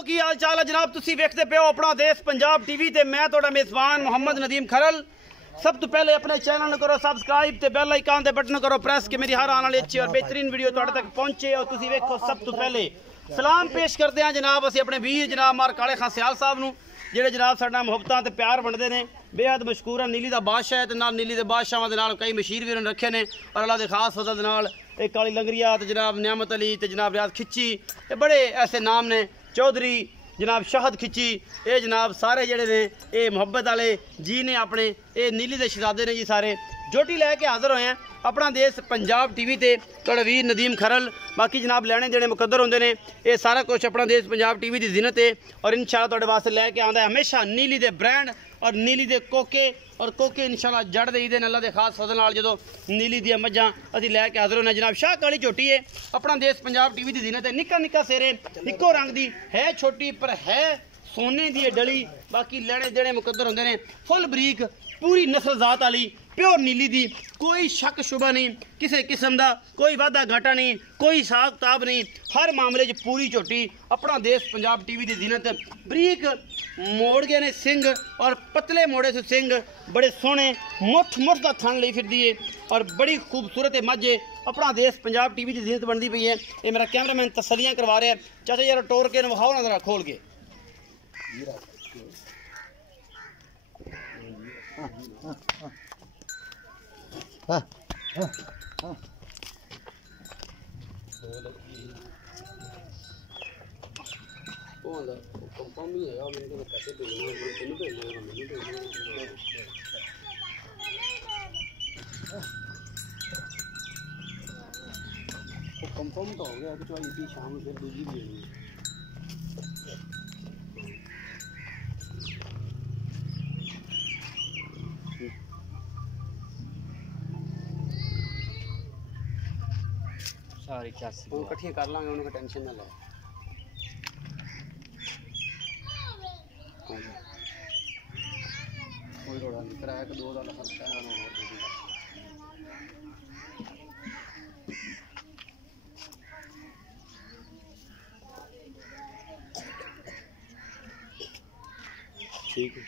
दोस्तों की हाल चाल है जनाब। तुसी वेखते पे हो अपना देश पंजाब टीवी ते मैं तोड़ा मेजबान मोहम्मद नदीम खरल। सब तो पहले अपने चैनल करो सब्सक्राइब ते बेल आइकन दे बटन करो प्रेस कि मेरी हर आने वाली अच्छी और बेहतरीन वीडियो तुहाडे तक पहुंचे। और तुसी वेखो सब तो पहले सलाम पेश करते हैं जनाब असी अपने वीर जनाब मार काले खां सियाल साहब नूं ਜਿਹੜੇ जनाब साडा मुहब्बतां ते प्यार वंडदे ने। बेहद मशहूर है नीली दा बादशाह है ते नाल नीली दे बादशाहां दे नाल कई मशीर वीर रखे ने और अल्लाह दे खास फजल दे नाल एक काली लंगरिया ते जनाब नियामत अली ते जनाब रियाज खिच्ची ते बड़े ऐसे नाम ने चौधरी जनाब शाहद खिच्ची। ये जनाब सारे जेड़े ने ये मुहब्बत वाले जी ने अपने ये नीली दे शहजादे ने जी सारे जोटी लैके हाज़र होए हैं अपना देश पंजाब टीवी ते थोड़ा वीर नदीम खरल। बाकी जनाब लैने देने मुकद्दर होंदे ने ये सारा कुछ अपना देश पंजाब टीवी की जिन्नत है और इंशाल्लाह तुहाडे वास्ते लैके आंदा है हमेशा नीली दे ब्रांड और नीली दे कोके और कोके इंशाल्लाह जड़ देई दे अल्लाह दे खास फजल नाल जदों नीली दी मज्जां असीं लैके हाज़र होने जनाब शाह काली झोटी है अपना देश पंजाब टीवी की जिन्नत है। निक्का निक्का सेरे इक्को रंग दी है छोटी पर है सोने दी डली। बाकी लैने देने मुकद्दर होंदे ने फुल बरीक पूरी नस्ल जात वाली प्योर नीली दी कोई शक शुबा नहीं किसी किस्म का कोई वादा घाटा नहीं कोई हिसाब किताब नहीं हर मामले च पूरी झोटी अपना देश पंजाब टीवी की जिन्नत। बरीक मोड़ गए ने सिंग और पतले मोड़े से सिंग बड़े सोहने मुठ मुठ का थन ली फिरदी है और बड़ी खूबसूरत मझ अपना देश पंजाब टीवी की जिन्नत बनती पई है। ये मेरा कैमरामैन तसलियां करवा रहा है। चाचा यार टोर के विखाओ ना जरा खोल के। कंफर्म तो हो गया कि शाम फिर दूसरी भी होनी है। सारी वो इकट्ठियां कर लांगे उन्होंने टेंशन ना ले। कोई रोड़ा नहीं किराया का $2 फर्क है। ठीक है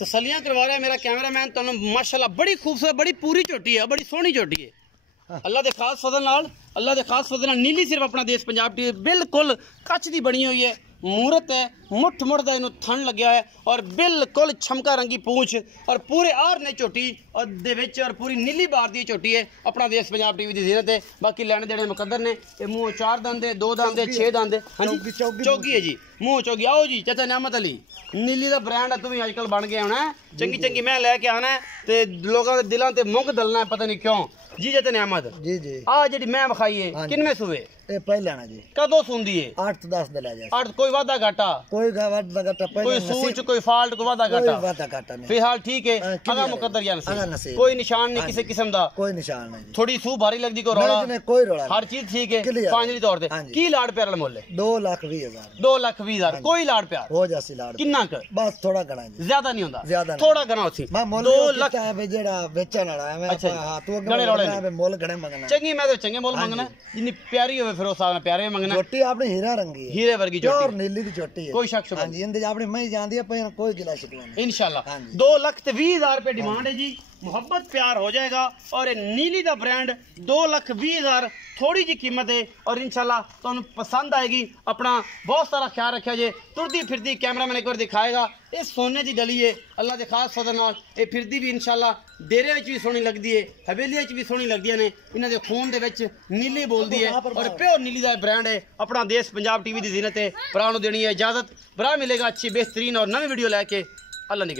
तसलियां करवा रहा है मेरा कैमरामैन तो माशाल्लाह बड़ी खूबसूरत बड़ी पूरी झोटी है बड़ी सोहनी झोटी है अल्लाह दे खास फजल नाल अल्लाह दे खास फजल नाल नीली सिर्फ अपना देश पंजाब टीवी बिल्कुल कच दी बनी हुई है मूरत है मुठ मुठ का इन्हों थन लग्या है और बिल्कुल छमका रंगी पूंछ और पूरे आर ने झोटी और दे विच और पूरी नीली बार दी झोटी है अपना देश पंजाब टीवी की जिन्नत है। बाकी लैने देने मुकद्दर ने मुँह 4 दंद 2 दंद 6 दंद हाँ जी चौगी है जी मुँह चौगी। आओ जी चाचा नियामत अली नीली का ब्रांड है तू भी अजकल बन गया होना चंगी चंगी मैं लैके आना है तो लोगों के दिलों से मुंग दलना है पता नहीं क्यों जी चाचा नियामत जी जी आ जी मैं विखाई है किनवे सूबे पहले आना जी कदों सुनदी है 8-10 दे ले जा 8 कोई वादा घाटा कोई वादा घाटा कोई सूच कोई फाल्ट कोई वादा घाटा नहीं फिलहाल ठीक है अगा मुकद्दर या नसीब कोई निशान नहीं किसी किस्म दा कोई निशान नहीं थोड़ी सू भारी लगदी को रोड़ा नहीं कोई रोड़ा हर चीज ठीक है फाइनली तौर पे की लाड़ प्यार मुल्ल 2,20,000 2,20,000 कोई लाड़ प्यार हो जासी लाड़ किन्ना कर बस थोड़ा घना जी ज्यादा नहीं होंदा ज्यादा थोड़ा घना होसी 2 लाख है बे जेड़ा बेचण वाला है मैं हां तू गणे रोड़े में मोल घणे मंगना चंगी मैं तो चंगे मोल मंगना जितनी प्यारी होवे फिर उस साथ प्यारे मंगना। झोटी आपने हीरा रंगी है हीरे वर्गी झोटी प्योर नीली दी झोटी है कोई शक शुबा हां जी इंदे आपने मैं जानदी है पर कोई गिला शिकवा नहीं इंशाल्लाह 2,20,000 रुपए डिमांड है जी मोहब्बत प्यार हो जाएगा और ये नीली दा ब्रांड 2,20,000 थोड़ी जी कीमत है और इंशाल्लाह तुहानू पसंद आएगी। अपना बहुत सारा ख्याल रखा जे तुरती फिरती कैमरामैन एक बार दिखाएगा ये सोने की डली है अल्लाह के खास फजल नाल ये फिरदी भी इंशाल्लाह डेरे भी सोहनी लगती है हवेलियां भी सोहनी लगदियां ने इन्हां दे खून दे विच नीली बोलती है और प्योर नीली दा ब्रांड है अपना देश पंजाब टीवी की जिन्नत है। भरा नूं देनी है इजाजत भरा मिलेगा अच्छी बेहतरीन और नवी वीडियो लैके अल्लाह निगह।